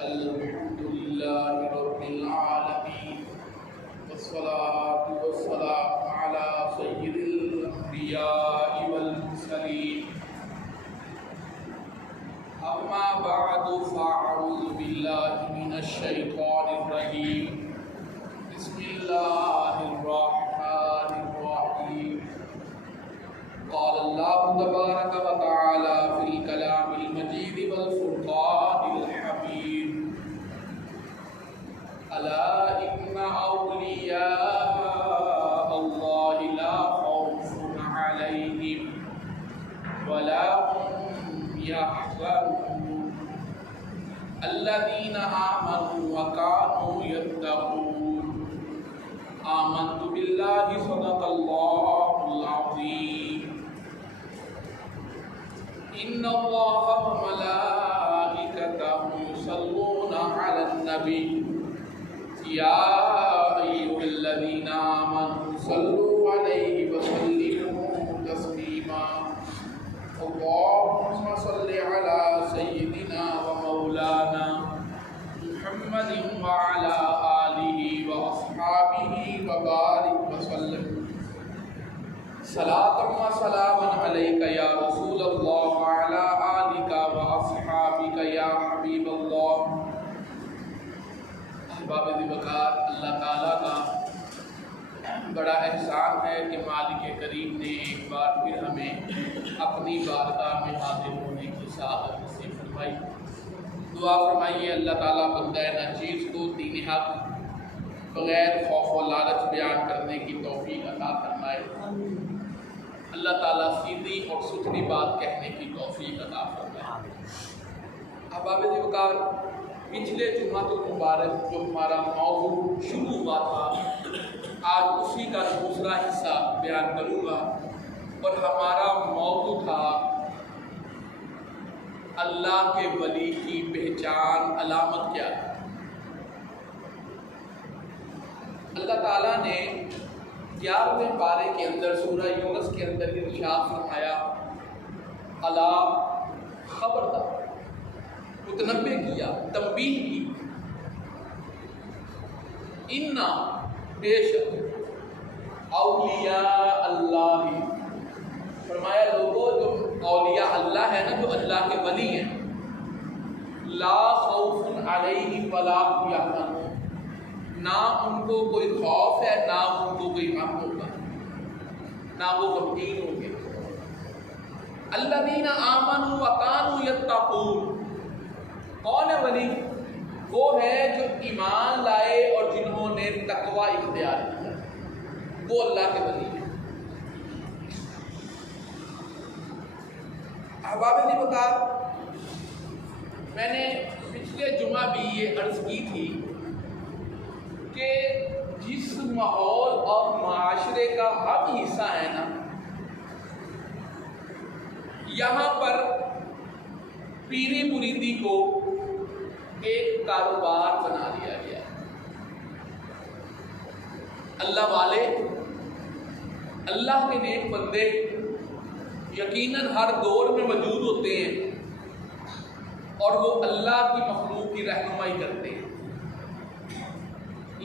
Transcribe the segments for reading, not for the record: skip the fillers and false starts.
الحمد لله رب العالمين والصلاة والسلام على سيد الأنبياء والمرسلين أما بعد فأعوذ بالله من الشيطان الرجيم بسم الله الرحمن الرحيم قال الله تبارك وتعالى في الكلام المجيد والفرقان الحميد ألا إن أولياء الله لا خوف عليهم ولا هم يحزنون الذين آمنوا وكانوا يتقون آمنت بالله صدق الله العظيم إن الله وملائكته يصلون على النبي يا أيها الذين آمنوا صلوا عليه وسلموا تسليما اللهم صل على سيدنا ومولانا محمد وعلى آله وأصحابه وبارك وسلم صلاة وسلاما عليك يا رسول الله وعلى آلك وأصحابك يا حبيب الله. احباب ذوقار، اللہ تعالیٰ کا بڑا احسان ہے کہ مالک کریم نے ایک بار پھر ہمیں اپنی بارگاہ میں حاضر ہونے کی سعادت نصیب فرمائی. دعا فرمائیے اللہ تعالیٰ بندہ ناچیز کو دین حق بغیر خوف و لالچ بیان کرنے کی توفیق عطا فرمائے. اللہ تعالیٰ سیدھی اور ستھری بات کہنے کی توفیق عطا فرمائے. احباب ذوقار، پچھلے جمعہ المبارک جو ہمارا موضوع شروع ہوا تھا، آج اسی کا دوسرا حصہ بیان کروں گا، اور ہمارا موضوع تھا اللہ کے ولی کی پہچان علامت کیا ہے. اللہ تعالیٰ نے 11ویں پارے کے اندر سورہ یونس کے اندر ارشاد فرمایا، الا خبردار، متنبہ کیا، تنبیہ کی، انا بے شک اولیاء اللہ، فرمایا لوگوں جو اولیاء اللہ ہے نا، جو اللہ کے ولی ہیں، لا خوف علیہم ولا هم یحزنون، نہ ان کو کوئی خوف ہے، نہ ان کو کوئی غم ہوگا، نہ وہ غمگین ہوں گے. الذین آمنوا وکانوا یتقون، کون ہے ولی؟ وہ ہے جو ایمان لائے اور جنہوں نے تقوی اختیار کیا، وہ اللہ کے ولی ہیں. احباب ذوقار، میں نے پچھلے جمعہ بھی یہ عرض کی تھی کہ جس ماحول اور معاشرے کا ہم حصہ ہے نا، یہاں پر پیری مریدی کو ایک کاروبار بنا دیا گیا ہے. اللہ والے، اللہ کے نیک بندے یقیناً ہر دور میں موجود ہوتے ہیں اور وہ اللہ کی مخلوق کی رہنمائی کرتے ہیں،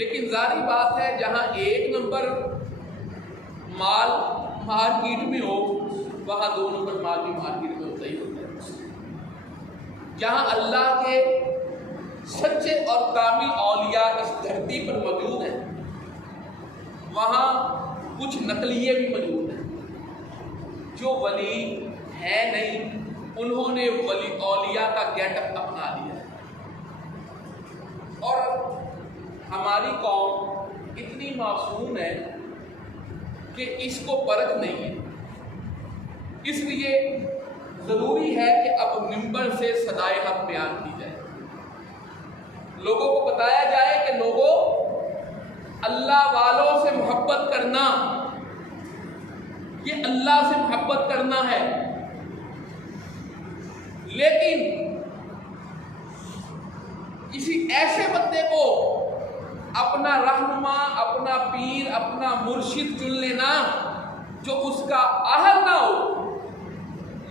لیکن ظاہری بات ہے جہاں 1 نمبر مال مارکیٹ میں ہو، وہاں 2 نمبر مال بھی مارکیٹ میں ہوتا ہی ہوتا ہے. جہاں اللہ کے سچے اور کامل اولیاء اس دھرتی پر موجود ہیں، وہاں کچھ نقلیے بھی موجود ہیں. جو ولی ہے نہیں، انہوں نے ولی اولیاء کا گیٹ اپ اپنا لیا ہے. اور ہماری قوم اتنی معصوم ہے کہ اس کو پرکھ نہیں ہے. اس لیے ضروری ہے کہ اب منبر سے صدائے حق بیان کی جائے، لوگوں کو بتایا جائے کہ لوگوں، اللہ والوں سے محبت کرنا یہ اللہ سے محبت کرنا ہے. لیکن کسی ایسے بندے کو اپنا رہنما، اپنا پیر، اپنا مرشد چن لینا جو اس کا اہل نہ ہو،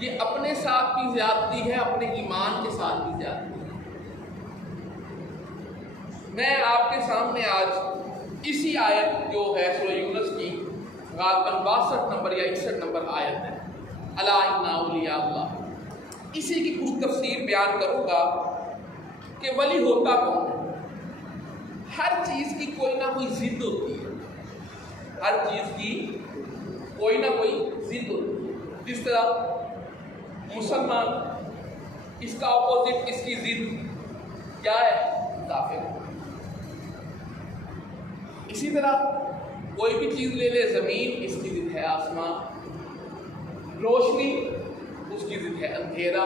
یہ اپنے ساتھ بھی زیادتی ہے، اپنے ایمان کے ساتھ بھی زیادتی ہے۔ میں آپ کے سامنے آج اسی آیت جو ہے سورہ یونس کی غالباً 62 نمبر یا 61 نمبر آیت ہے، الا ان اولیاء اللہ، اسی کی کچھ تفسیر بیان کروں گا کہ ولی ہوتا کون ہے۔ ہر چیز کی کوئی نہ کوئی ضد ہوتی ہے، ہر چیز کی کوئی نہ کوئی ضد ہوتی ہے۔ جس طرح مسلمان، اس کا اپوزٹ، اس کی ضد کیا ہے؟ کافر۔ اسی طرح کوئی بھی چیز لے لے، زمین اس کی ضد ہے آسمان، روشنی اس کی ضد ہے اندھیرا۔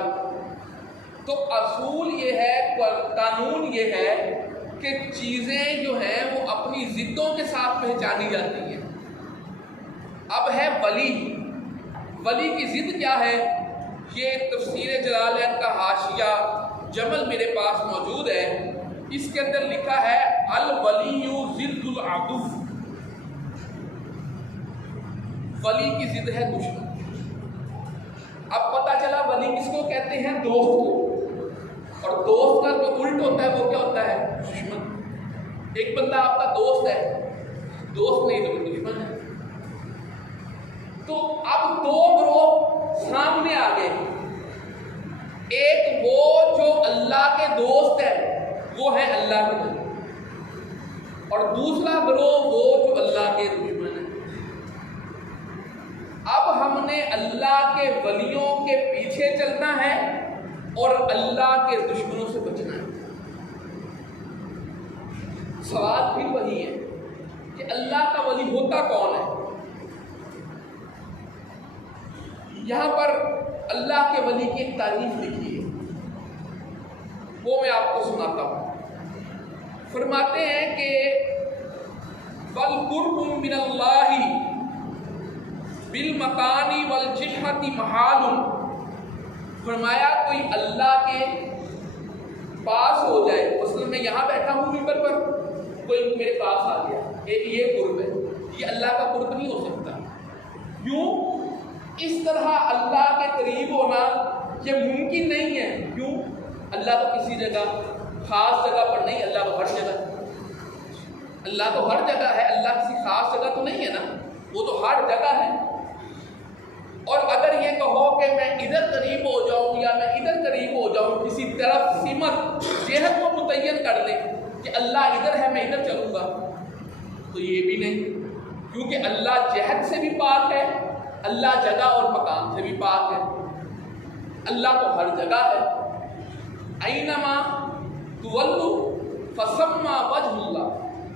تو اصول یہ ہے، قانون یہ ہے کہ چیزیں جو ہیں وہ اپنی ضدوں کے ساتھ پہچانی جاتی ہیں۔ اب ہے ولی، ولی کی ضد کیا ہے؟ یہ تفسیر جلالین کا حاشیہ جمل میرے پاس موجود ہے، اس کے اندر لکھا ہے الولی ضد العدو، ولی کی ضد ہے دشمن۔ اب پتہ چلا ولی کس کو کہتے ہیں؟ دوست کو، اور دوست کا جو الٹ ہوتا ہے وہ کیا ہوتا ہے؟ دشمن۔ ایک بندہ آپ کا دوست ہے، دوست نہیں تو دشمن ہے۔ تو اب دو گروہ سامنے آ گئے، ایک وہ جو اللہ کے دوست ہے، وہ ہے اللہ کے ولی، اور دوسرا گروہ وہ جو اللہ کے دشمن ہے۔ اب ہم نے اللہ کے ولیوں کے پیچھے چلنا ہے اور اللہ کے دشمنوں سے بچنا ہے۔ سوال پھر وہی ہے کہ اللہ کا ولی ہوتا کون ہے؟ یہاں پر اللہ کے ولی کی ایک تعریف لکھی ہے، وہ میں آپ کو سناتا ہوں۔ فرماتے ہیں کہ وَالْقُرْبُ مِنَ اللَّهِ بِالْمَكَانِ وَالْجِهَةِ مَحَالٌ، فرمایا کوئی اللہ کے پاس ہو جائے، مثلا میں یہاں بیٹھا ہوں ممبر پر، کوئی میرے پاس آ گیا، یہ قرب ہے، یہ اللہ کا قرب نہیں ہو سکتا۔ کیوں؟ اس طرح اللہ کے قریب ہونا یہ ممکن نہیں ہے۔ کیوں؟ اللہ تو کسی جگہ خاص جگہ پر نہیں، اللہ تو ہر جگہ ہے، اللہ تو ہر جگہ ہے، اللہ کسی خاص جگہ تو نہیں ہے نا، وہ تو ہر جگہ ہے۔ اور اگر یہ کہو کہ میں ادھر قریب ہو جاؤں یا میں ادھر قریب ہو جاؤں، کسی طرف سمت جہت کو متعین کر لیں کہ اللہ ادھر ہے میں ادھر چلوں گا، تو یہ بھی نہیں، کیونکہ اللہ جہت سے بھی پاک ہے، اللہ جگہ اور مکان سے بھی پاک ہے، اللہ تو ہر جگہ ہے۔ اینما تولوا فثم وجہ اللہ،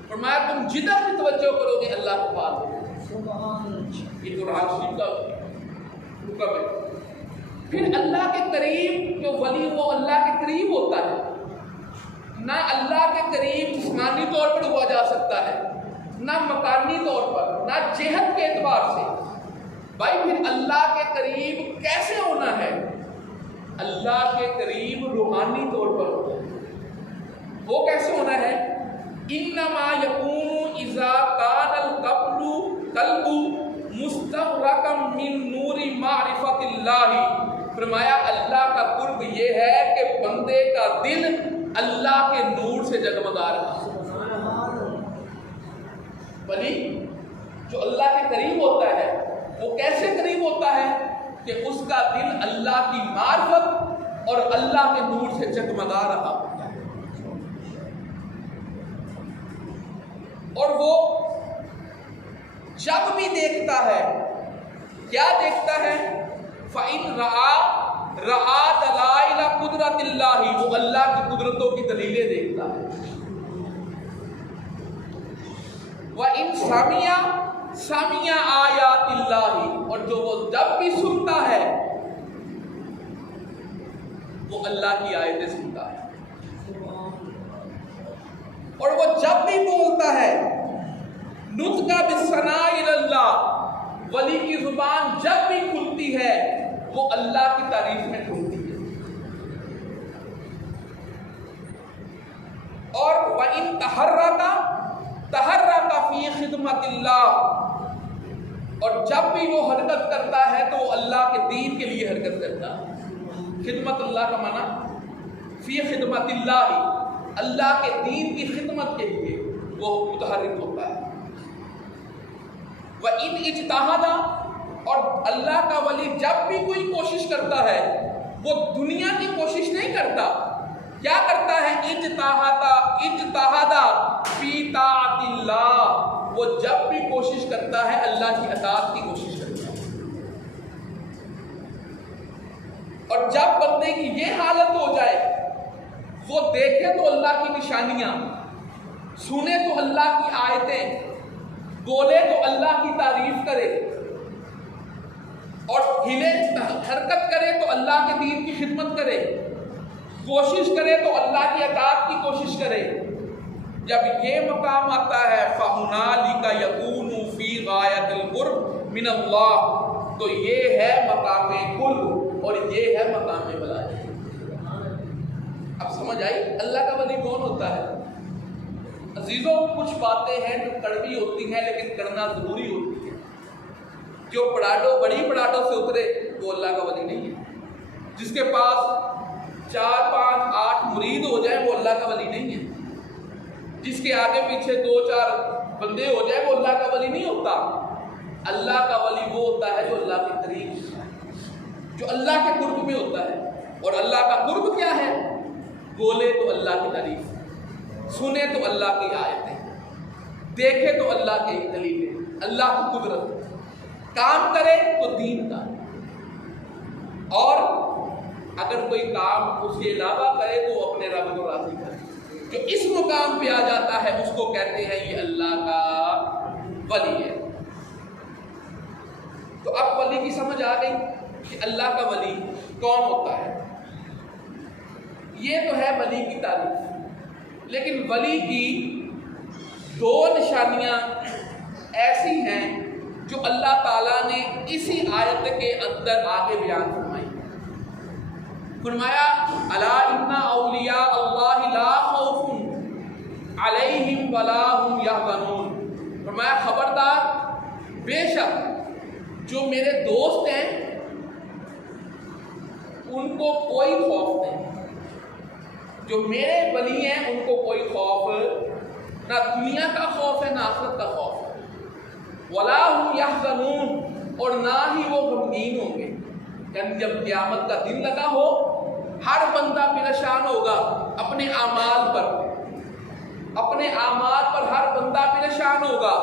فرمایا تم جدھر بھی توجہ کرو گے اللہ کو پاک ہے۔ یہ قرآن شریف کا حکم ہے۔ پھر اللہ کے قریب جو ولی وہ اللہ کے قریب ہوتا ہے، نہ اللہ کے قریب جسمانی طور پر ہوا جا سکتا ہے، نہ مکانی طور پر، نہ جہت کے اعتبار سے۔ بھائی پھر اللہ کے قریب کیسے ہونا ہے؟ اللہ کے قریب روحانی طور پر ہونا ہے۔ وہ کیسے ہونا ہے؟ انما یکون اذا کان القلب مستغرقا من نور معرفت اللہ، فرمایا اللہ کا قرب یہ ہے کہ بندے کا دل اللہ کے نور سے جگمگا رہا۔ ولی جو اللہ کے قریب ہوتا ہے وہ کیسے قریب ہوتا ہے؟ کہ اس کا دل اللہ کی معرفت اور اللہ کے نور سے جگمگا رہا، اور وہ جب بھی دیکھتا ہے، کیا دیکھتا ہے؟ فَإِن رَآ دَلَائِلَ قُدْرَتِ اللَّهِ، وہ اللہ کی قدرتوں کی دلیلیں دیکھتا ہے۔ وَإِن سَمِعَ آیاتِ اللَّهِ، اور جو وہ جب بھی سنتا ہے وہ اللہ کی آیتیں سنتا ہے، اور وہ جب بھی بولتا ہے نطق بالثناء اللہ، ولی کی زبان جب بھی کھلتی ہے وہ اللہ کی تعریف میں کھلتی ہے۔ اور وَإِن تَحَرَّكَ فِي خِدمَةِ اللَّهِ، اور جب بھی وہ حرکت کرتا ہے تو وہ اللہ کے دین کے لیے حرکت کرتا ہے۔ خدمت اللہ کا معنی فی خدمت اللہ، اللہ کے دین کی خدمت کے لیے وہ متحرک ہوتا ہے۔ وَإِنْ اجْتَهَدَ، اور اللہ کا ولی جب بھی کوئی کوشش کرتا ہے وہ دنیا کی کوشش نہیں کرتا، کیا کرتا ہے؟ اجتہد فی طاعت اللہ، وہ جب بھی کوشش کرتا ہے اللہ کی اطاعت کی کوشش کرتا ہے۔ اور جب بندے کی یہ حالت ہو جائے، وہ دیکھے تو اللہ کی نشانیاں، سنے تو اللہ کی آیتیں، بولے تو اللہ کی تعریف کرے، اور ہلے حرکت کرے تو اللہ کے دین کی خدمت کرے، کوشش کرے تو اللہ کی اطاعت کی کوشش کرے، جب یہ مقام آتا ہے فَهُنَالِكَ يَكُونُ فِي غَایَةِ الْقُرْبِ مِنَ اللَّهِ، تو یہ ہے مقام قرب اور یہ ہے مقام ولايت۔ اب سمجھ آئی اللہ کا ولی کون ہوتا ہے؟ عزیزوں، کچھ باتیں ہیں جو کڑوی ہوتی ہیں لیکن کرنا ضروری ہوتی ہے۔ جو بڑی پڑاٹوں سے اترے وہ اللہ کا ولی نہیں ہے۔ جس کے پاس 4 5 8 مرید ہو جائیں وہ اللہ کا ولی نہیں ہے۔ جس کے آگے پیچھے 2 4 بندے ہو جائیں وہ اللہ کا ولی نہیں ہوتا۔ اللہ کا ولی وہ ہوتا ہے جو اللہ کے قریب ہوتا ہے، جو اللہ کے قرب میں ہوتا ہے۔ اور اللہ کا قرب کیا ہے؟ بولے تو اللہ کی تعریف، سنے تو اللہ کی آیتیں، دیکھے تو اللہ کے دلیلیں، اللہ کی قدرت، کام کرے تو دین کا، اور اگر کوئی کام اس کے علاوہ کرے تو وہ اپنے رب کو راضی کرے۔ جو اس مقام پہ آ جاتا ہے اس کو کہتے ہیں یہ اللہ کا ولی ہے۔ تو اب ولی کی سمجھ آ گئی کہ اللہ کا ولی کون ہوتا ہے۔ یہ تو ہے ولی کی تعریف، لیکن ولی کی 2 نشانیاں ایسی ہیں جو اللہ تعالیٰ نے اسی آیت کے اندر آگے بیان فرمائی۔ فرمایا الا ان اولیاء اللہ لا خوف علیہم ولا هم یحزنون، فرمایا خبردار، بے شک جو میرے دوست ہیں ان کو کوئی خوف نہیں، جو میرے ولی ہیں ان کو کوئی خوف، نہ دنیا کا خوف ہے نہ آخرت کا خوف ہے، ولا هم یحزنون، اور نہ ہی وہ غمگین ہوں گے۔ یعنی جب قیامت کا دن لگا ہو ہر بندہ پریشان ہوگا اپنے اعمال پر ہر بندہ پریشان ہوگا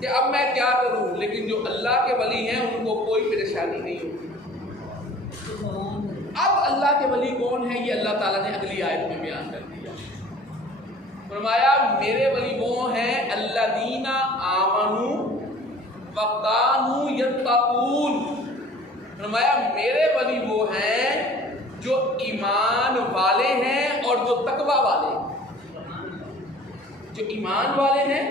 کہ اب میں کیا کروں، لیکن جو اللہ کے ولی ہیں ان کو کوئی پریشانی نہیں ہوگی۔ اب اللہ کے ولی کون ہیں یہ اللہ تعالیٰ نے اگلی آیت میں بیان کر دیا۔ فرمایا میرے ولی وہ ہیں الذین آمنوا وَكَانُوا يَتَّقُونَ، فرمایا میرے ولی وہ ہیں جو ایمان والے ہیں اور جو تقوی والے ہیں، جو ایمان والے ہیں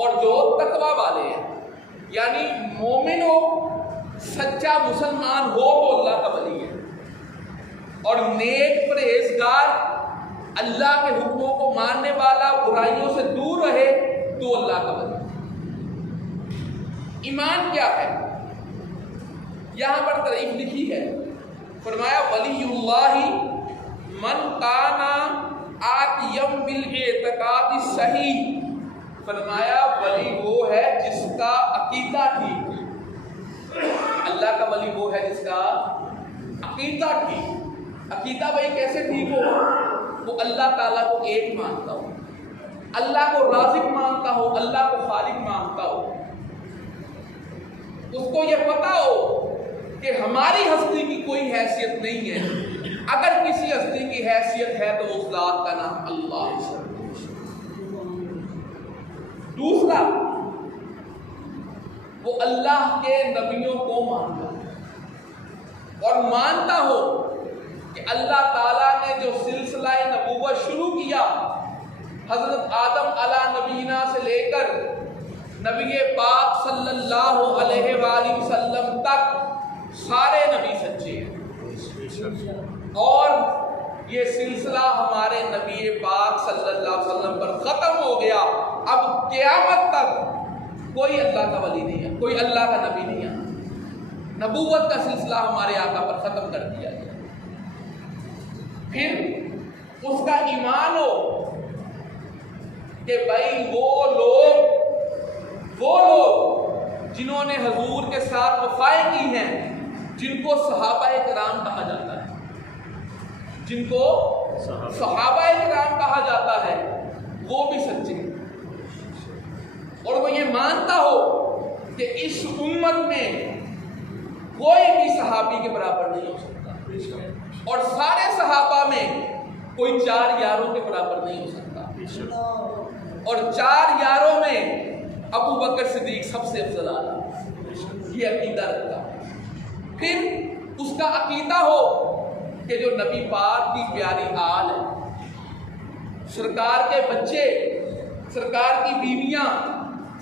اور جو تقوی والے ہیں، یعنی مومن ہو، سچا مسلمان ہو تو اللہ کا ولی ہے، اور نیک پرہیزگار، اللہ کے حکموں کو ماننے والا، برائیوں سے دور رہے تو اللہ کا ولی ہے۔ ایمان کیا ہے؟ یہاں پر تعریف لکھی ہے، فرمایا ولی اللہ من کان آتیم بالاعتقاد الصحیح، فرمایا ولی وہ ہے جس کا عقیدہ ٹھیک، اللہ کا ولی وہ ہے جس کا عقیدہ ٹھیک۔ عقیدہ بھائی کیسے ٹھیک ہو؟ وہ اللہ تعالیٰ کو ایک مانتا ہو، اللہ کو رازق مانتا ہو، اللہ کو خالق مانتا ہو، اس کو یہ پتا ہو کہ ہماری ہستی کی کوئی حیثیت نہیں ہے، اگر کسی ہستی کی حیثیت ہے تو اس ذات کا نام اللہ ہے۔ دوسرا، وہ اللہ کے نبیوں کو مانتا ہو اور مانتا ہو کہ اللہ تعالیٰ نے جو سلسلہ نبوت شروع کیا حضرت آدم علیہ نبینا سے لے کر نبی پاک صلی اللہ علیہ وآلہ وسلم تک سارے نبی سچے ہیں، اور یہ سلسلہ ہمارے نبی پاک صلی اللہ علیہ وسلم پر ختم ہو گیا۔ اب قیامت تک کوئی اللہ کا ولی نہیں ہے، کوئی اللہ کا نبی نہیں ہے۔ نبوت کا سلسلہ ہمارے آقا پر ختم کر دیا گیا۔ پھر اس کا ایمان ہو کہ بھائی وہ لوگ جنہوں نے حضور کے ساتھ وفائیں کی ہیں، جن کو صحابہ کرام کہا جاتا ہے، جن کو صحابہ کرام کہا جاتا ہے، وہ بھی سچے ہیں، اور وہ یہ مانتا ہو کہ اس امت میں کوئی بھی صحابی کے برابر نہیں ہو سکتا، اور سارے صحابہ میں کوئی 4 یاروں کے برابر نہیں ہو سکتا، اور 4 یاروں میں ابو بکر صدیق سب سے افضل اعلیٰ، یہ عقیدہ رکھتا۔ پھر اس کا عقیدہ ہو کہ جو نبی پاک کی پیاری آل ہے، سرکار کے بچے، سرکار کی بیویاں،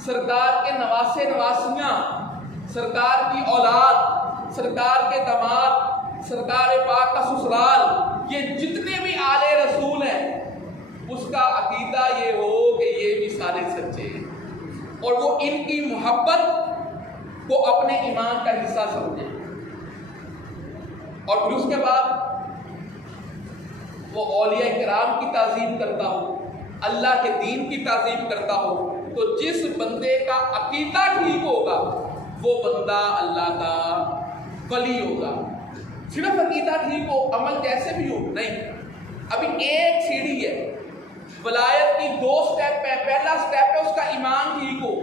سرکار کے نواسے نواسیاں، سرکار کی اولاد، سرکار کے داماد، سرکار پاک کا سسرال، یہ جتنے بھی آل رسول ہیں، اس کا عقیدہ یہ ہو کہ یہ بھی سارے سچے ہیں، اور وہ ان کی محبت کو اپنے ایمان کا حصہ سمجھے۔ اور پھر اس کے بعد وہ اولیاء کرام کی تعظیم کرتا ہو، اللہ کے دین کی تعظیم کرتا ہو، تو جس بندے کا عقیدہ ٹھیک ہوگا وہ بندہ اللہ کا ولی ہوگا۔ صرف عقیدہ ٹھیک ہو، عمل جیسے بھی ہو نہیں۔ ابھی ایک سیڑھی ہے، ولایت کی 2 سٹیپ ہے۔ پہلا سٹیپ ہے اس کا ایمان ٹھیک ہو،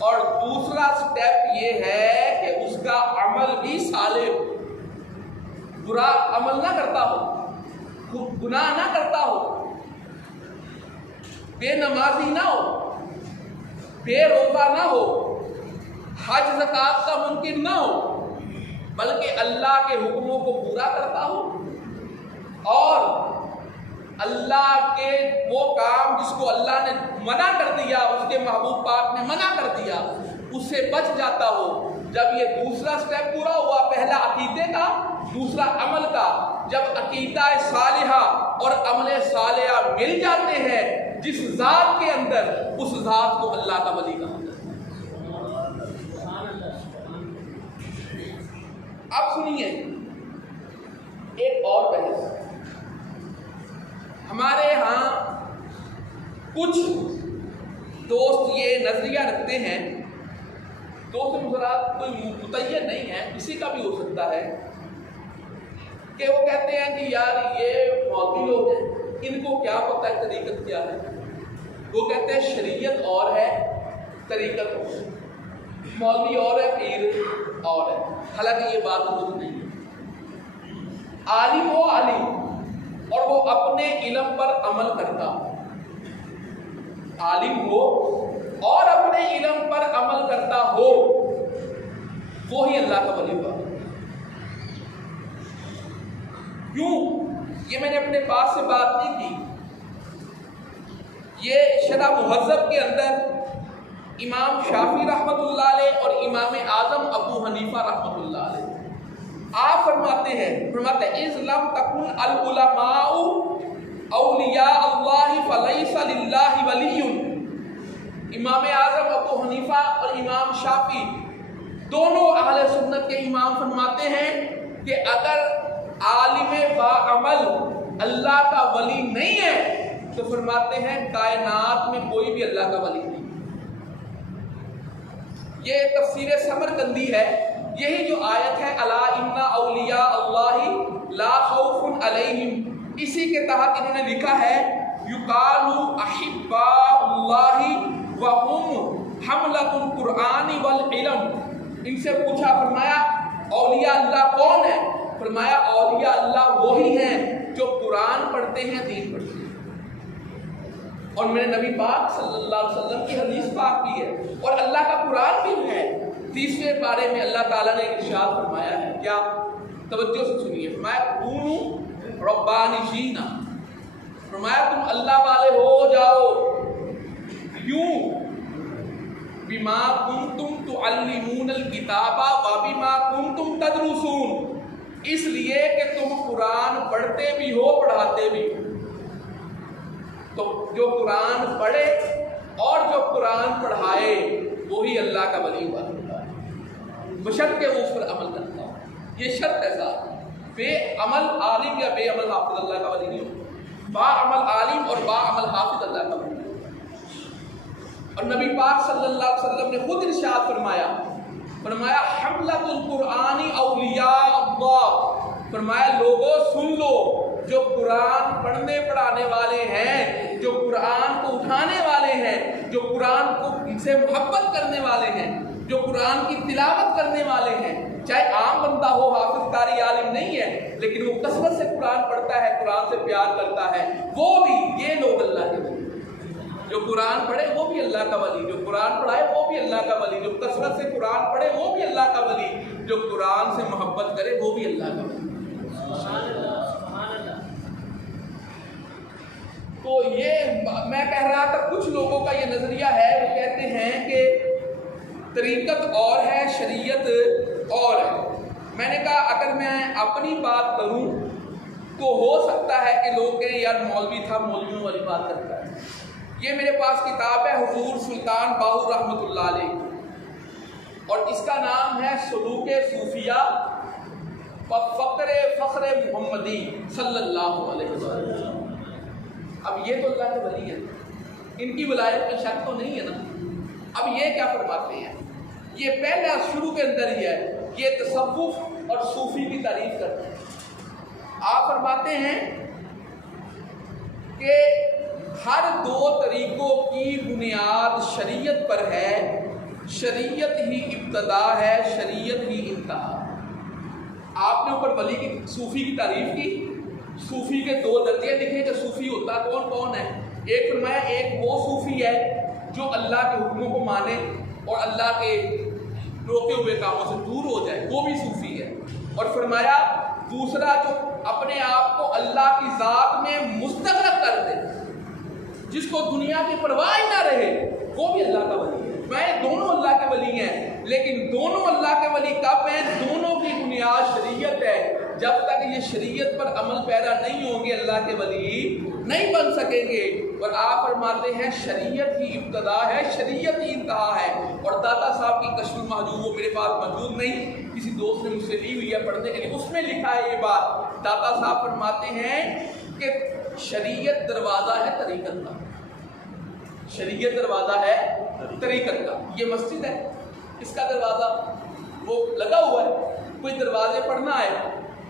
اور دوسرا سٹیپ یہ ہے کہ اس کا عمل بھی صالح ہو، برا عمل نہ کرتا ہو، گناہ نہ کرتا ہو، بے نمازی نہ ہو، بے روزہ نہ ہو، حج زکات کا منکر نہ ہو، بلکہ اللہ کے حکموں کو پورا کرتا ہو، اور اللہ کے وہ کام جس کو اللہ نے منع کر دیا، اس کے محبوب پاک نے منع کر دیا، اس سے بچ جاتا ہو۔ جب یہ دوسرا سٹیپ پورا ہوا، پہلا عقیدے کا، دوسرا عمل کا، جب عقیدہ صالحہ اور عمل صالحہ مل جاتے ہیں جس ذات کے اندر، اس ذات کو اللہ کا ولی کہا جاتا ہے۔ اب سنیے ایک اور بحث۔ ہمارے ہاں کچھ دوست یہ نظریہ رکھتے ہیں، دوست مضرات کوئی متعین نہیں ہے، کسی کا بھی ہو سکتا ہے، کہ وہ کہتے ہیں کہ یار یہ مولوی لوگ ہیں، ان کو کیا پتہ ہے طریقت کیا ہے۔ وہ کہتے ہیں شریعت اور ہے، طریقت اور ہے، مولوی اور ہے، پیر اور ہے۔ حالانکہ یہ بات درست نہیں ہے۔ عالم ہو عالم، اور وہ اپنے علم پر عمل کرتا، عالم ہو اور اپنے علم پر عمل کرتا ہو، وہی اللہ کا ولی ہوگا۔ کیوں؟ یہ میں نے اپنے پاس سے بات نہیں کی، یہ شرح مہذب کے اندر امام شافعی رحمۃ اللہ علیہ اور امام اعظم ابو حنیفہ رحمۃ اللہ علیہ آپ فرماتے ہیں اِذْ لَمْ تَكُنْ الْعُلَمَاءُ أَوْلِيَاءَ اللَّهِ فَلَيْسَ لِلَّهِ وَلِيٌّ۔ امام اعظم ابو حنیفہ اور امام شافعی دونوں اہل سنت کے امام فرماتے ہیں کہ اگر عالم با عمل اللہ کا ولی نہیں ہے تو فرماتے ہیں کائنات میں کوئی بھی اللہ کا ولی نہیں۔ یہ تفسیر سمرقندی ہے، یہی جو آیت ہے الا ان اولیاء اللہ لا خوف علیہم، اسی کے تحت انہوں نے لکھا ہے یقال احباء اللہ وهم حملۃ القرآن والعلم۔ ان سے پوچھا، فرمایا اولیاء اللہ کون ہے؟ فرمایا اولیاء اللہ وہی ہیں جو قرآن پڑھتے ہیں، دین پڑھتے ہیں۔ اور میرے نبی پاک صلی اللہ علیہ وسلم کی حدیث پاک بھی ہے اور اللہ کا قرآن بھی ہے۔ 30ویں پارے میں اللہ تعالیٰ نے ارشاد فرمایا ہے، کیا؟ توجہ سے سنیے، فرمایا کونوا ربانیین، فرمایا تم اللہ والے ہو جاؤ۔ کیوں؟ بما کنتم تعلمون الکتاب وبما کنتم تدرسون، اس لیے کہ تم قرآن پڑھتے بھی ہو پڑھاتے بھی ہو۔ تو جو قرآن پڑھے اور جو قرآن پڑھائے وہی اللہ کا ولی ہوا۔ بشرطے وہ اس پر عمل کرتا ہو. یہ شرط ہے صاحب. بے عمل عالم یا بے عمل حافظ اللہ کا ولی نہیں ہو. با عمل عالم اور با عمل حافظ اللہ کا ولی. اور نبی پاک صلی اللہ علیہ وسلم نے خود ارشاد فرمایا حملۃ القرآن اولیاء اللہ. فرمایا لوگوں سن لو، جو قرآن پڑھنے پڑھانے والے ہیں، جو قرآن کو اٹھانے والے ہیں، جو قرآن کو سے محبت کرنے والے ہیں، جو قرآن کی تلاوت کرنے والے ہیں، چاہے عام بندہ ہو، حافظ قاری عالم نہیں ہے، لیکن وہ کثرت سے قرآن پڑھتا ہے، قرآن سے پیار کرتا ہے، وہ بھی یہ لوگ اللہ کے ولی. جو قرآن پڑھے وہ بھی اللہ کا ولی، جو قرآن پڑھائے وہ بھی اللہ کا ولی، جو کثرت سے قرآن پڑھے وہ بھی اللہ کا ولی، جو قرآن سے محبت کرے وہ بھی اللہ کا ولی. تو یہ میں کہہ رہا تھا کچھ لوگوں کا یہ نظریہ ہے، وہ کہتے ہیں کہ طریقت اور ہے، شریعت اور ہے. میں نے کہا اگر میں اپنی بات کروں تو ہو سکتا ہے کہ لوگ کہیں یار مولوی تھا، مولویوں والی بات کرتا ہے. یہ میرے پاس کتاب ہے حضور سلطان باہو رحمۃ اللہ علیہ، اور اس کا نام ہے سلوک صوفیہ فخر محمدی صلی اللہ علیہ وسلم. اب یہ تو اللہ کے ولی ہیں، ان کی ولایت میں شک تو نہیں ہے نا. اب یہ کیا فرماتے ہیں، یہ پہلا شروع کے اندر ہی ہے، یہ تصوف اور صوفی کی تعریف کرتے ہیں. آپ فرماتے ہیں کہ ہر دو طریقوں کی بنیاد شریعت پر ہے، شریعت ہی ابتدا ہے، شریعت ہی انتہا. آپ نے اوپر ولی کی صوفی کی تعریف کی. صوفی کے دو درجے لکھے کہ صوفی ہوتا کون کون ہے. ایک فرمایا ایک وہ صوفی ہے جو اللہ کے حکموں کو مانے اور اللہ کے روکے ہوئے کاموں سے دور ہو جائے، وہ بھی صوفی ہے. اور فرمایا دوسرا جو اپنے آپ کو اللہ کی ذات میں مستغرق کر دے، جس کو دنیا کی پرواہ ہی نہ رہے، وہ بھی اللہ کا ولی ہے. میں دونوں اللہ کے ولی ہیں، لیکن دونوں اللہ کے ولی کب ہیں؟ دونوں کی بنیاد شریعت ہے. جب تک یہ شریعت پر عمل پیرا نہیں ہوں گے اللہ کے ولی نہیں بن سکیں گے. اور آپ فرماتے ہیں شریعت ہی ابتدا ہے، شریعت ہی انتہا ہے. اور داتا صاحب کی کشف المحجوب وہ میرے پاس موجود نہیں، کسی دوست نے مجھ سے لی ہوئی ہے پڑھنے کے لیے، اس میں لکھا ہے یہ بات. داتا صاحب فرماتے ہیں کہ شریعت دروازہ ہے طریقت کا. شریعت دروازہ ہے طریقت کا. یہ مسجد ہے، اس کا دروازہ وہ لگا ہوا ہے. کوئی دروازے پر نہ آئے،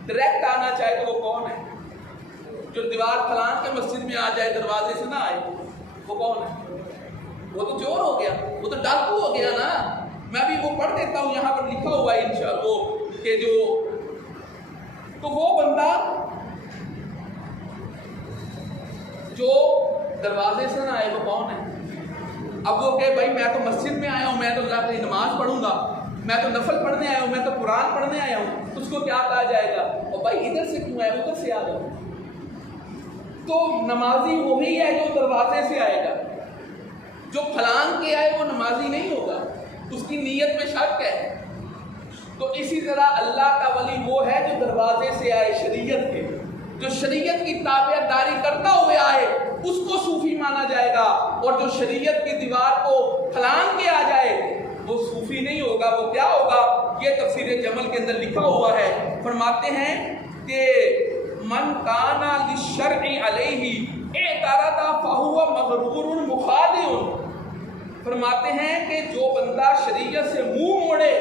ڈائریکٹ آنا چاہے تو وہ کون ہے؟ جو دیوار پھلان کے مسجد میں آ جائے دروازے سے نہ آئے، وہ کون ہے؟ وہ تو چور ہو گیا، وہ تو ڈاکو ہو گیا نا. میں بھی وہ پڑھ دیتا ہوں، یہاں پر لکھا ہوا ہے انشاءاللہ وہ کہ جو تو وہ بندہ جو دروازے سے نہ آئے وہ کون ہے؟ اب وہ کہ بھائی میں تو مسجد میں آیا ہوں، میں تو اللہ کی نماز پڑھوں گا، میں تو نفل پڑھنے آیا ہوں، میں تو قرآن پڑھنے آیا ہوں، اس کو کیا کہا جائے گا؟ اور بھائی ادھر سے کیوں آیا، ادھر سے آ جاؤ. تو نمازی وہی ہے جو دروازے سے آئے گا. جو پھلان کے آئے وہ نمازی نہیں ہوگا، اس کی نیت میں شک ہے. تو اسی طرح اللہ کا ولی وہ ہے جو دروازے سے آئے شریعت کے، جو شریعت کی تابعیت داری کرتا ہوئے آئے اس کو صوفی مانا جائے گا. اور جو شریعت کی دیوار کو پھلان کے آ جائے وہ صوفی نہیں ہوگا. وہ کیا ہوگا؟ یہ تفسیر جمل کے اندر لکھا ہوا ہے. فرماتے ہیں کہ من کانا للشرع علیہ اعترض فہو مغرور مخادع. فرماتے ہیں کہ جو بندہ شریعت سے منہ موڑے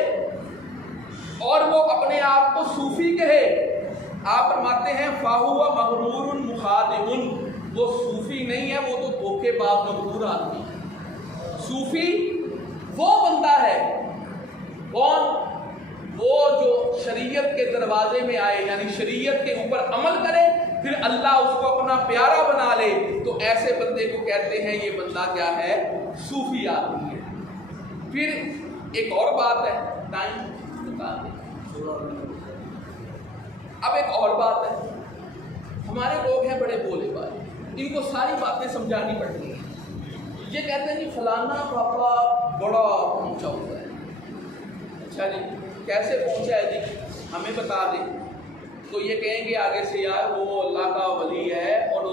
اور وہ اپنے آپ کو صوفی کہے، آپ فرماتے ہیں فہو مغرور مخادع، وہ صوفی نہیں ہے، وہ تو دھوکے باز مغرور آدمی ہے. صوفی وہ بندہ ہے کون؟ وہ جو شریعت کے دروازے میں آئے، یعنی شریعت کے اوپر عمل کرے، پھر اللہ اس کو اپنا پیارا بنا لے. تو ایسے بندے کو کہتے ہیں یہ بندہ کیا ہے؟ صوفی آدمی ہے. پھر ایک اور بات ہے، ٹائم بتا دیں. اب ایک اور بات ہے، ہمارے لوگ ہیں بڑے بولے والے، ان کو ساری باتیں سمجھانی پڑتی ہیں. یہ کہتے ہیں کہ فلانا پاپا بڑا پہنچا ہوا ہے. اچھا جی کیسے پہنچا ہے جی ہمیں بتا دیں. تو یہ کہیں گے آگے سے یار وہ اللہ کا ولی ہے اور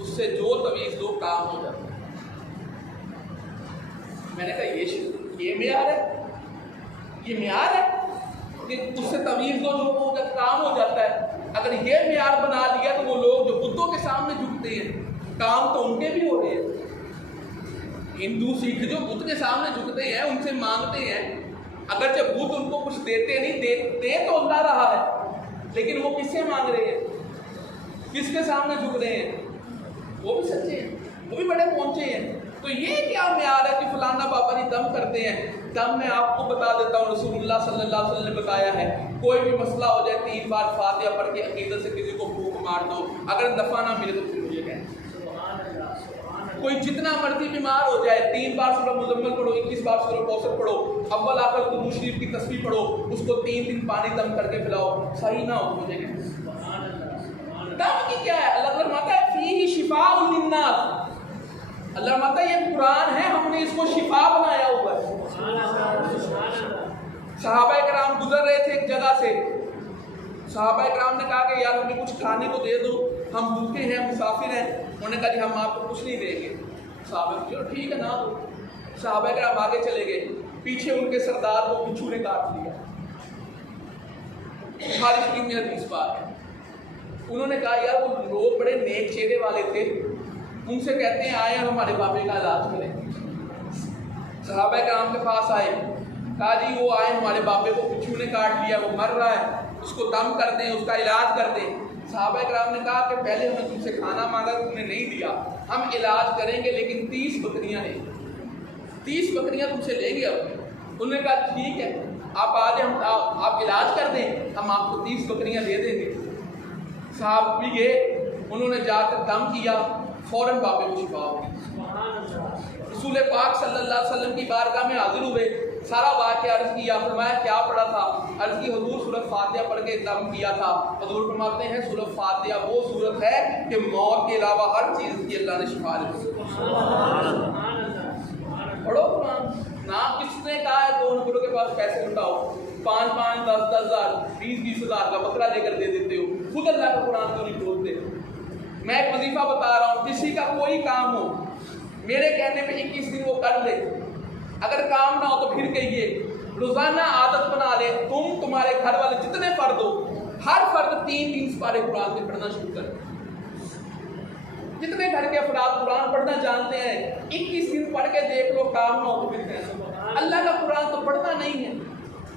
اس سے جو تویز دو کام ہو جاتا ہے. میں نے کہا یہ معیار ہے؟ یہ معیار ہے کہ اس سے طویل جو کام ہو جاتا ہے؟ اگر یہ معیار بنا لیا تو وہ لوگ جو بتوں کے سامنے جھکتے ہیں کام تو ان کے بھی ہو رہے ہیں. ہندو سکھ جو بت کے سامنے جھکتے ہیں ان سے مانگتے ہیں، اگرچہ بت ان کو کچھ دیتے نہیں، دے تو اللہ رہا ہے، لیکن وہ کس سے مانگ رہے ہیں، کس کے سامنے جھک رہے ہیں؟ وہ بھی سچے ہیں، وہ بھی بڑے پہنچے ہیں. تو یہ کیا معیار ہے کہ فلانا بابا نہیں دم کرتے ہیں؟ دم میں آپ کو بتا دیتا ہوں، رسول اللہ صلی اللہ علیہ وسلم نے بتایا ہے کوئی بھی مسئلہ ہو جائے 3 بار فاتحہ پڑھ کے عقیدت سے کسی کو پھونک مار دو، اگر دفع نہ ملے تو پھر مجھے کہیں. کوئی جتنا مرضی بیمار ہو جائے 3 بار سورہ مزمل پڑھو، 21 بار سورہ کوثر پڑھو، اول آخر درود شریف کی تسبیح پڑھو، اس کو 3 دن پانی دم کر کے پلاؤ، صحیح نہ ہو مجھے کہیں. دم کی کیا ہے؟ اللہ فرماتا ہے فیہ شفاء للناس. اللہ فرماتا ہے یہ قرآن ہے، ہم نے اس کو شفا بنایا ہوا ہے. صحابہ کرام گزر رہے تھے ایک جگہ سے، صحابہ کرام نے کہا کہ یار ہمیں کچھ کھانے کو دے دو، ہم بھوکے ہیں، مسافر ہیں. انہوں نے کہا جی ہم آپ کو کچھ نہیں دیں گے. صحابہ چلو ٹھیک ہے نہ دو. صحابہ کرام آگے چلے گئے، پیچھے ان کے سردار کو بچھو نے کاٹ لیا. بخاری شریف میں حدیث بات ہے. انہوں نے کہا یار وہ لوگ بڑے نیک چہرے والے تھے، ان سے کہتے ہیں آئے ہمارے بابے کا علاج کریں. صحابہ کرام کے پاس آئے، کہا جی وہ آئے ہمارے بابے کو بچھو نے کاٹ لیا، وہ مر رہا ہے، اس کو دم کر دیں، اس کا علاج کر دیں. صحابہ کرام نے کہا کہ پہلے ہم نے تم سے کھانا مانگا، تم نے نہیں دیا، ہم علاج کریں گے لیکن 30 بکریاں ہیں، 30 بکریاں تم سے لیں گے. اب انہوں نے کہا ٹھیک ہے آپ آ جائیں، آپ علاج کر دیں، ہم آپ کو 30 بکریاں دے دیں گے. صاحب بھی گئے، انہوں نے جا کر دم کیا، فوراً بابے کو شفا ہو گئی. رسول پاک صلی اللہ علیہ وسلم کی بارگاہ میں حاضر ہوئے، سارا واقعہ عرض کیا. فرمایا کیا پڑھا تھا؟ عرض کی حضور سورۃ فاتحہ پڑھ کے دم کیا تھا. حضور فرماتے ہیں سورۃ فاتحہ وہ سورت ہے کہ موت کے علاوہ ہر چیز کی اللہ نے شفا دی. پڑھو قرآن. نہ کس نے کہا ہے 2 نفروں کے پاس پیسے لٹاؤ، 5-5 10-10 ہزار 20-20 ہزار کا بکرا لے کر دے دیتے ہو، خود اللہ کا قرآن کیوں نہیں کھولتے؟ میں ایک وظیفہ بتا رہا ہوں، کسی کا کوئی کام ہو میرے کہنے پہ 21 دن وہ کر لے، اگر کام نہ ہو تو پھر کہیے. روزانہ عادت بنا لے، تمہارے گھر والے جتنے فرد ہو ہر فرد 3 سپارے قرآن کے پڑھنا شروع کریں. جتنے گھر کے افراد قرآن پڑھنا جانتے ہیں 21 دن پڑھ کے دیکھ لو، کام نہ ہو تو پھر کہنا. اللہ کا قرآن تو پڑھنا نہیں ہے،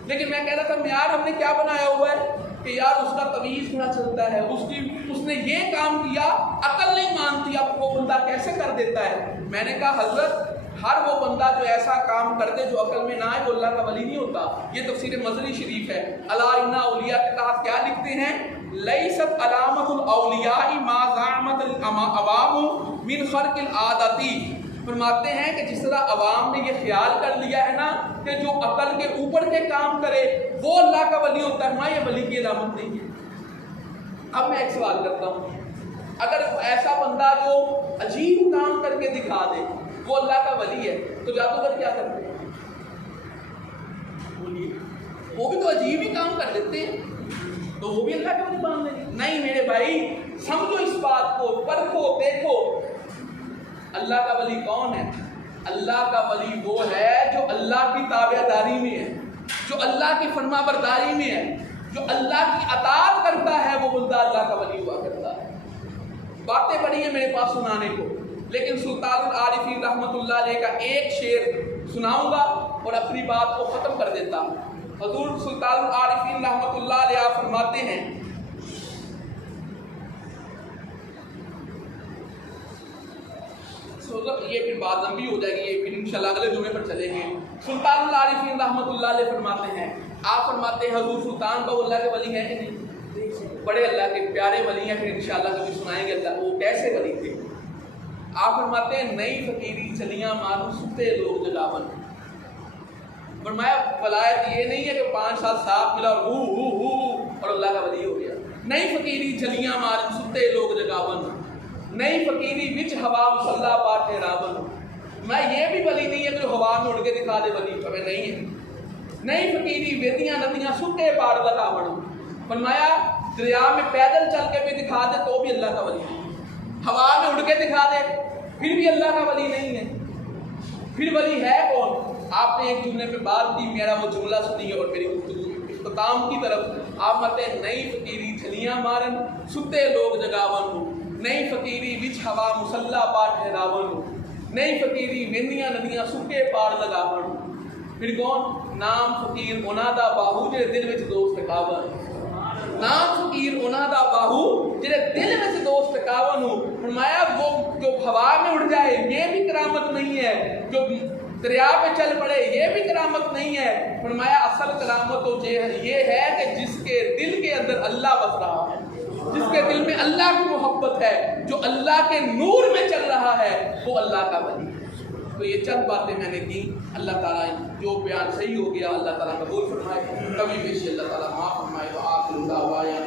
لیکن میں کہہ رہا تھا معیار ہم نے کیا بنایا ہوا ہے کہ یار اس کا طویل کیا چلتا ہے، اس نے یہ کام کیا، عقل نہیں مانتی، اب وہ بندہ کیسے کر دیتا ہے. میں نے کہا حضرت ہر وہ بندہ جو ایسا کام کر دے جو عقل میں نہ آئے وہ اللہ کا ولی نہیں ہوتا. یہ تفسیر مظہری شریف ہے. الا ان اولیاء کے تحت کیا لکھتے ہیں؟ لیست علامت الاولیاء ما زعمت العوام من خرق العادت. فرماتے ہیں کہ جس طرح عوام نے یہ خیال کر لیا ہے نا کہ جو عقل کے اوپر کے کام کرے وہ اللہ کا ولی ہوتا ہے، یہ ولی کی علامت نہیں ہے. اب میں ایک سوال کرتا ہوں، اگر ایسا بندہ جو عجیب کام کر کے دکھا دے وہ اللہ کا ولی ہے تو جادوگر کیا کرتے ہیں؟ وہ بھی تو عجیب ہی کام کر لیتے ہیں، تو وہ بھی اللہ کا ولی مان لیں گے؟ نہیں میرے بھائی، سمجھو اس بات کو، پرکھو دیکھو. اللہ کا ولی کون ہے؟ اللہ کا ولی وہ ہے جو اللہ کی تابع داری میں ہے، جو اللہ کی فرما برداری میں ہے، جو اللہ کی اطاعت کرتا ہے، وہ بندہ اللہ کا ولی ہوا کرتا ہے. باتیں بڑی ہیں میرے پاس سنانے کو، لیکن سلطان العارفین رحمۃ اللہ علیہ کا ایک شعر سناؤں گا اور اپنی بات کو ختم کر دیتا ہوں. حضور سلطان العارفین رحمۃ اللہ علیہ فرماتے ہیں یہ پھر بات لمبی ہو جائے گی، یہ پھر انشاءاللہ اگلے جمعے پر چلیں گے. سلطان العارفین رحمۃ اللہ علیہ فرماتے ہیں، آپ فرماتے ہیں حضور سلطان کا وہ اللہ کے ولی ہے کہ نہیں؟ بڑے اللہ کے پیارے ولی ہیں، پھر انشاءاللہ کبھی سنائیں گے اللہ وہ کیسے ولی تھے. آپ فرماتے ہیں نئی فقیری چلیاں مارو ستے لوگ جلاون. فرمایا ولایت یہ نہیں ہے کہ 5 سال صاف ملا اور اللہ کا ولی ہو گیا. نئی فقیری چلیاں مارو ستے لوگ جگاون، نئی فقیری وچ ہوا مسلح پاٹے راون. میں یہ بھی ولی نہیں ہے جو ہوا میں اڑ کے دکھا دے، ولی ہمیں نہیں ہے. نئی فقیری ویدیاں ندیاں سکے پاڑ لگاون. فرمایا دریا میں پیدل چل کے بھی دکھا دے تو بھی اللہ کا ولی نہیں. ہوا میں اڑ کے دکھا دے پھر بھی اللہ کا ولی نہیں ہے. پھر ولی ہے کون؟ آپ نے ایک جملے پہ بات کی، میرا وہ جملہ سنیے اور میری گفتگو اختتام کی طرف آپ متے نئی فقیری چھلیاں مارن ستے لوگ جگاون ہو، نئی فقیری وچ ہوا مسلح پا ٹھہراون ہو، نئی فقیری ویندیاں ندیاں سکے پاڑ لگاون ہو۔ پھر کون؟ نام فقیر انہاں دا باہو جے دل وچ دوست ٹکاون، نام فقیر انہاں دا باہو جے دل وچ دوست ٹکاون ہو۔ فرمایا وہ جو ہوا میں اڑ جائے یہ بھی کرامت نہیں ہے، جو دریا پہ چل پڑے یہ بھی کرامت نہیں ہے۔ فرمایا اصل کرامت تو یہ ہے کہ جس کے دل کے اندر اللہ بس رہا ہے، جس کے دل میں اللہ کی محبت ہے، جو اللہ کے نور میں چل رہا ہے وہ اللہ کا ولی ہے۔ تو یہ چند باتیں میں نے کی، اللہ تعالیٰ جو بیان صحیح ہو گیا اللہ تعالیٰ قبول فرمائے، کبھی بھی اللہ تعالیٰ معاف فرمائے۔ وآخر دعوانا